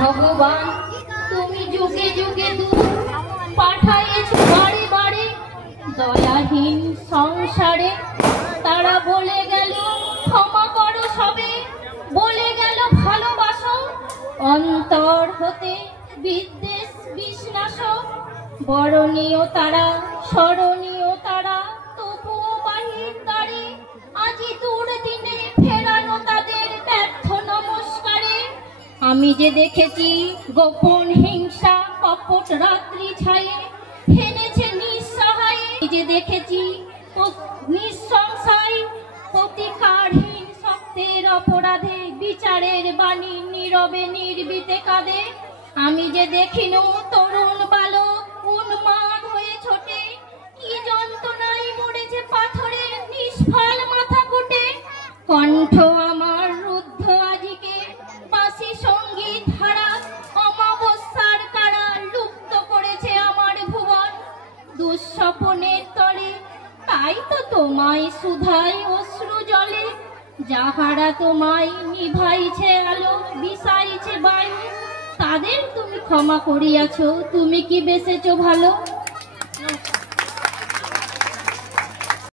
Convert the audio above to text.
ভগবান তুমি যুগে যুগে দূত পাঠাইয়েছ বাড়ি বাড়ি দয়াহীন সংসারে। তারা বলে গেল ক্ষমা করো সবে, বলে গেল ভালোবাসো, অন্তর হতে বিদ্বেষ বিষ্ণাস। বরণীয় তারা স্মরণীয় তারা, তবুও বাহির দ্বারে আজি দুর্দিনে ফেরানো তাদের ব্যর্থ নমস্কারে। আমি যে দেখেছি গোপন হিংসা কপট রাত্রি ছায়ে ফেলেছে নিঃসহায়ে, যে দেখেছি নিঃসংশয় প্রতিকারহীন সত্যের অপরাধে বিচারের বাণী নীরবে নির্বিতে কাঁদে। আমি যে দেখিন তরুণ বালক উন্মাদ হয়ে ছোটে, কি যন্ত্রণায় মরেছে পাথরের নিষ্ফল মাথা কুটে। কণ্ঠ আমার রুদ্ধ আজিকে বাঁশি সঙ্গীত হারা, অমাবস্যার কারা লুপ্ত করেছে আমার ভুবন দুঃস্বপনের তরে। তাই তো তোমায় সুধাই অশ্রু জলে, যাহারা তোমায় নিভাইছে আলো বিষাইছে বায়ু, তাদের তুমি ক্ষমা করিয়াছ, তুমি কি বেসেছ ভালো।